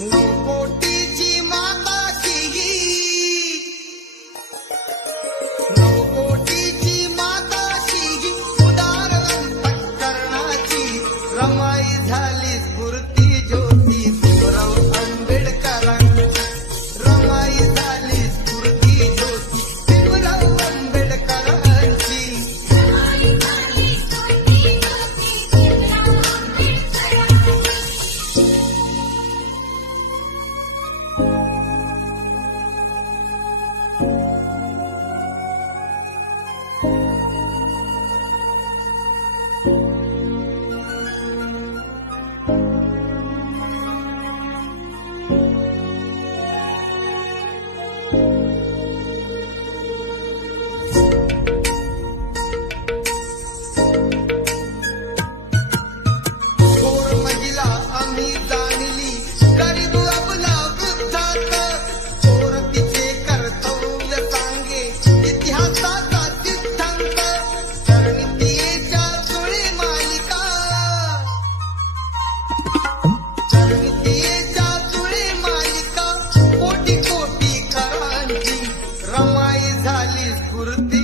नवकोटीची माताची नवकोटीची माताची उदार अंतःकरणाची रमाई झाली स्फूर्ती ज्योती भीमराव आंबेडकरांची रमाई झाली स्फूर्ती ज्योती भीमराव आंबेडकरांची थोर महिला आम्ही जाणली गरीब अबला वृद्धात थोर तिचे कर्तव्य सांगे इतिहासाचा सिद्धांत चरणितेच्या जुळे मालिका चरणितेच्या जुळे मालिका कोटी कोटी खरांची रमाई झाली स्फूर्ती